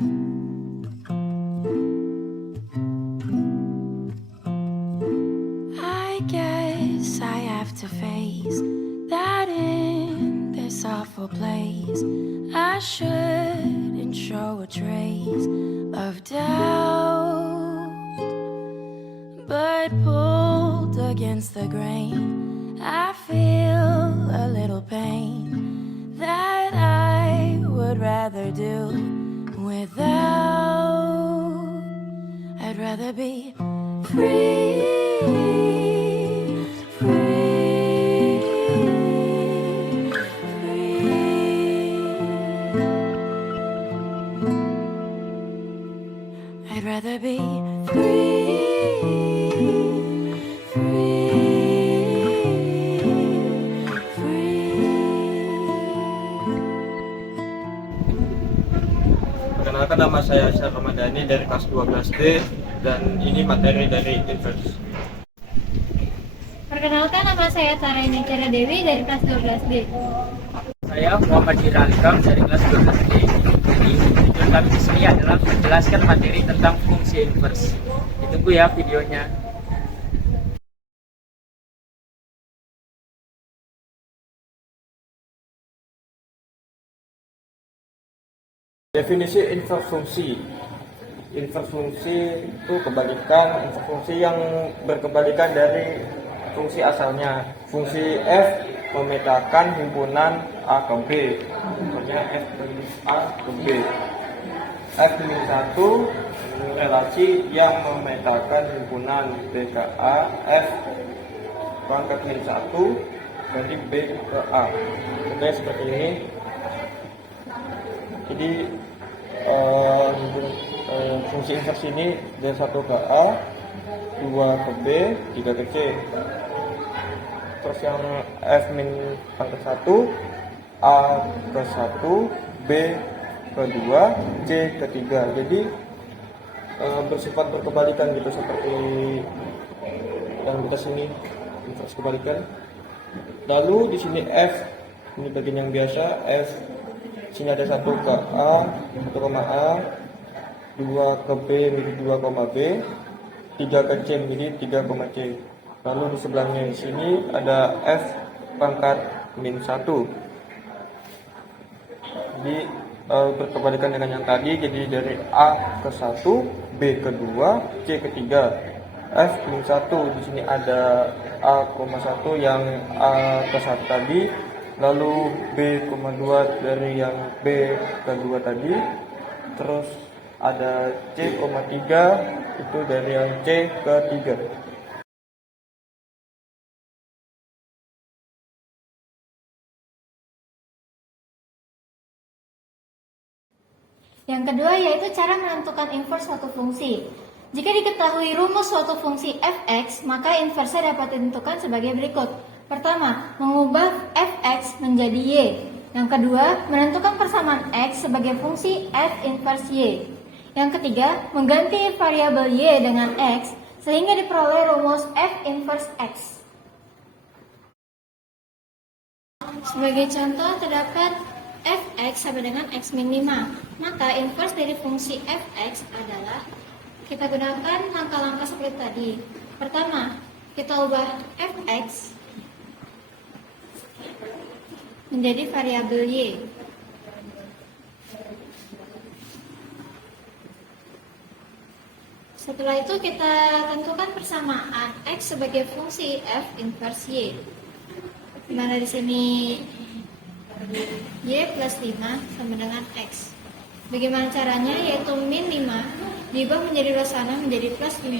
I guess I have to face that in this awful place I shouldn't show a trace of doubt, but pulled against the grain I feel a little pain that I would rather do without. I'd rather be free, free, free. I'd rather be free, free, free. Perkenalkan, nama saya Syar Ramadhani dari kelas 12D dan ini materi dari inverse. Perkenalkan, nama saya Taraini Cara Dewi dari kelas 12D. Saya Muhammad Iralkam dari kelas 12D. Jadi tujuan kami di sini adalah menjelaskan materi tentang fungsi inverse. Ditunggu ya videonya. Definisi inverse fungsi. Inverse fungsi itu kebalikan, inverse fungsi yang berkebalikan dari fungsi asalnya. Fungsi f memetakan himpunan A ke B. Contohnya f dari A ke B. F-1 relasi yang memetakan himpunan B ke A. F pangkat min 1 dari B ke A. Contohnya seperti ini. Jadi fungsi inverse ini dari 1 ke A, 2 ke B, 3 ke C. Terus yang F min pangkat 1, A ke 1, B ke 2, C ke 3. Jadi bersifat berkebalikan gitu, seperti yang di atas ini, inverse kebalikan. Lalu di sini F, ini bagian yang biasa, F sini ada 1 ke A, 1, A, 2 ke B menjadi 2, B, 3 ke C menjadi 3, C. Lalu di sebelahnya di sini ada F pangkat min 1. Jadi berkebalikan dengan yang tadi, jadi dari A ke 1, B ke 2, C ke 3. F min 1 di sini ada A,1 yang A ke 1 tadi, lalu B,2 dari yang B ke 2 tadi, terus ada C,3 itu dari yang C ke 3. Yang kedua yaitu cara menentukan inverse suatu fungsi. Jika diketahui rumus suatu fungsi f(x), maka inverse dapat ditentukan sebagai berikut. Pertama, mengubah f(x) menjadi y. Yang kedua, menentukan persamaan x sebagai fungsi f inverse y. Yang ketiga, mengganti variabel y dengan x sehingga diperoleh rumus f inverse x. Sebagai contoh, terdapat f(x) sama dengan x min 5. Maka inverse dari fungsi f(x) adalah, kita gunakan langkah-langkah seperti tadi. Pertama, kita ubah f(x) menjadi variabel y. Setelah itu kita tentukan persamaan x sebagai fungsi f inverse y. Dimana di sini y plus 5 sama dengan x. Bagaimana caranya? Yaitu min 5 diubah menjadi luas sana menjadi plus 5.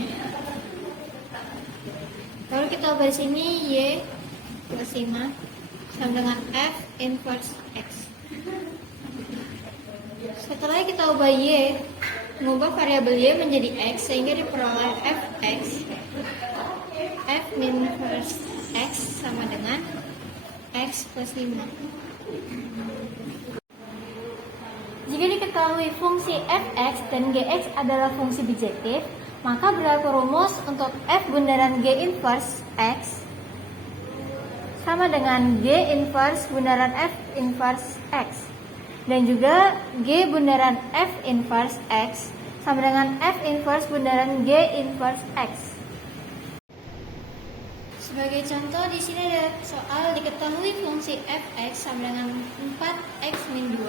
Lalu kita ubah di sini y plus 5 sama dengan f inverse x. Setelah kita ubah y, mengubah variabel y menjadi x sehingga diperoleh fx f min inverse x sama dengan x plus 5. Jika diketahui fungsi fx dan gx adalah fungsi bijektif, maka berlaku rumus untuk f bundaran g inverse x sama dengan g inverse bundaran f inverse x. Dan juga G bundaran F inverse X sama dengan F inverse bundaran G inverse X. Sebagai contoh, di sini ada soal diketahui fungsi fx sama dengan 4x min 2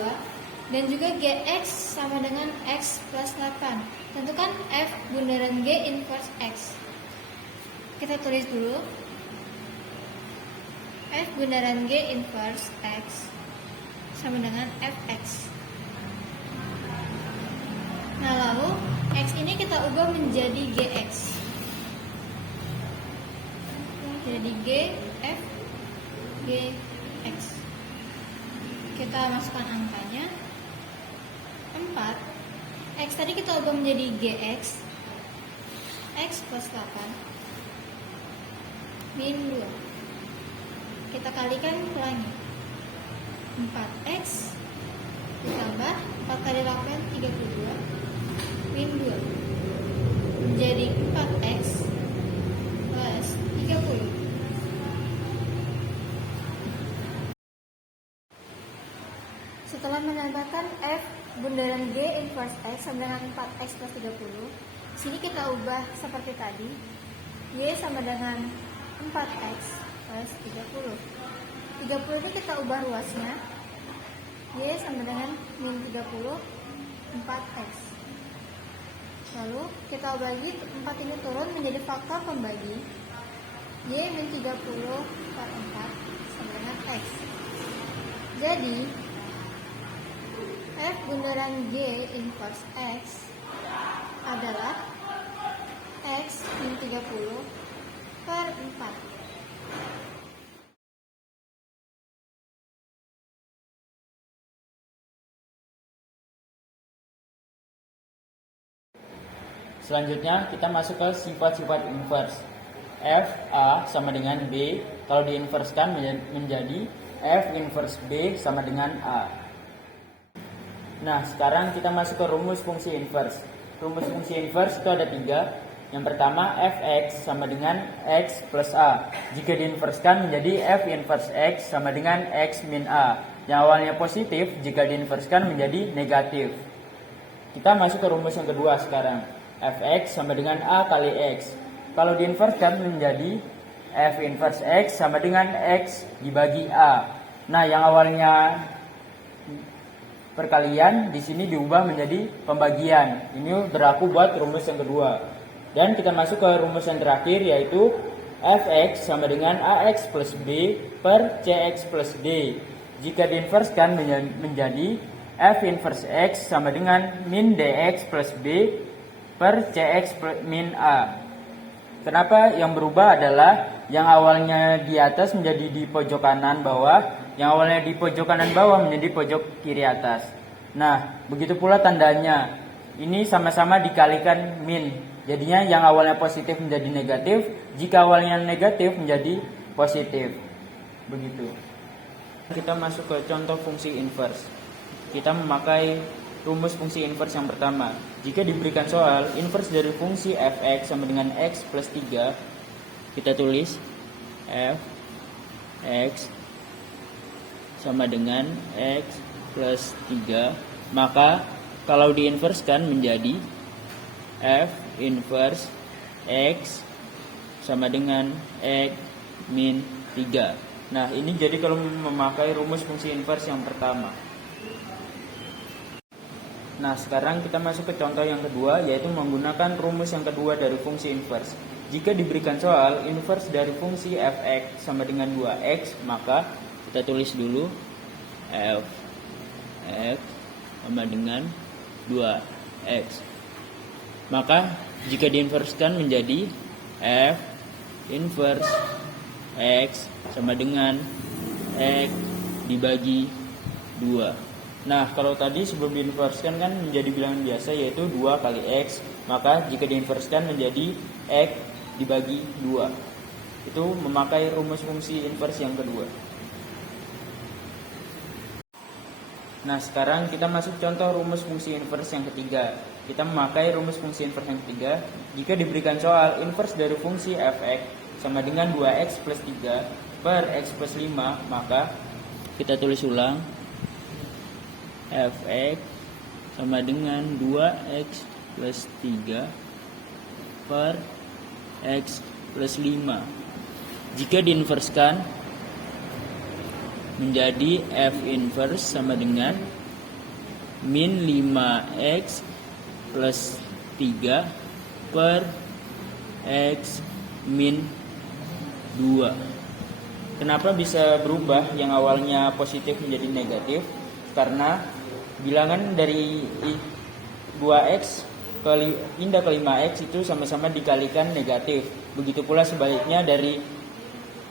dan juga gx sama dengan x plus 8. Tentukan f bundaran G inverse x. Kita tulis dulu. F bundaran G inverse x sama dengan fx. Nah, lalu x ini kita ubah menjadi gx. Jadi G, F, G, X. Kita masukkan angkanya 4. X tadi kita ubah menjadi GX, X plus 8 min 2. Kita kalikan lagi 4X ditambah 4 kali 8 32 min 2 menjadi 4X plus 30. Setelah menambahkan F bundaran G inverse X sama dengan 4X plus 30, sini kita ubah seperti tadi. Y sama dengan 4X plus 30. 30 ini kita ubah luasnya. Y sama dengan min 30 4X. Lalu kita ubah lagi 4 ini turun menjadi faktor pembagi. Y min 30 per 4 sama dengan X. Jadi F bundaran G inverse X adalah X min 30 per 4. Selanjutnya kita masuk ke sifat-sifat inverse. F A sama dengan B, kalau diinverskan menjadi F inverse B sama dengan A. Nah, sekarang kita masuk ke rumus fungsi inverse. Rumus fungsi inverse itu ada 3. Yang pertama, fx sama dengan x plus a. Jika diinverskan menjadi f inverse x sama dengan x min a. Yang awalnya positif, jika diinverskan menjadi negatif. Kita masuk ke rumus yang kedua sekarang. Fx sama dengan a kali x. Kalau diinverskan menjadi f inverse x sama dengan x dibagi a. Nah, yang awalnya perkalian di sini diubah menjadi pembagian. Ini berlaku buat rumus yang kedua. Dan kita masuk ke rumus yang terakhir, yaitu fx sama dengan ax plus b per cx plus d. Jika diinverskan menjadi f inverse x sama dengan min dx plus b per cx min a. Kenapa yang berubah adalah yang awalnya di atas menjadi di pojok kanan bawah, yang awalnya di pojok kanan bawah menjadi pojok kiri atas. Nah, begitu pula tandanya. Ini sama-sama dikalikan min. Jadinya yang awalnya positif menjadi negatif, jika awalnya negatif menjadi positif. Begitu. Kita masuk ke contoh fungsi inverse. Kita memakai rumus fungsi inverse yang pertama. Jika diberikan soal inverse dari fungsi fx sama dengan x plus 3, kita tulis fx sama dengan x plus 3, maka kalau diinverskan menjadi f inverse x sama dengan x min 3. Nah, ini jadi kalau memakai rumus fungsi inverse yang pertama. Nah, sekarang kita masuk ke contoh yang kedua, yaitu menggunakan rumus yang kedua dari fungsi inverse. Jika diberikan soal inverse dari fungsi fx sama dengan 2x, maka kita tulis dulu fx sama dengan 2x. Maka jika diinverskan menjadi f inverse x sama dengan x dibagi 2. Nah, kalau tadi sebelum diinverskan kan menjadi bilangan biasa, yaitu 2 kali x. Maka jika diinverskan menjadi x dibagi 2. Itu memakai rumus fungsi inverse yang kedua. Nah, sekarang kita masuk contoh rumus fungsi inverse yang ketiga. Kita memakai rumus fungsi inverse yang ketiga. Jika diberikan soal inverse dari fungsi fx sama dengan 2x plus 3 per x plus 5, maka kita tulis ulang fx sama dengan 2x plus 3 per x plus 5. Jika diinverskan menjadi f inverse sama dengan min 5x plus 3 per x min 2. Kenapa bisa berubah yang awalnya positif menjadi negatif? Karena bilangan dari 2x pindah ke 5x itu sama-sama dikalikan negatif. Begitu pula sebaliknya dari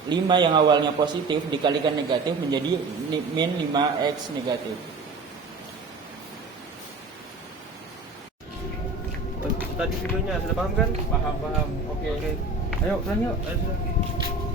5 yang awalnya positif dikalikan negatif menjadi min 5x negatif. Tadi videonya sudah paham kan? Paham. Oke. Ayo pulang yuk. Ayo, sudah.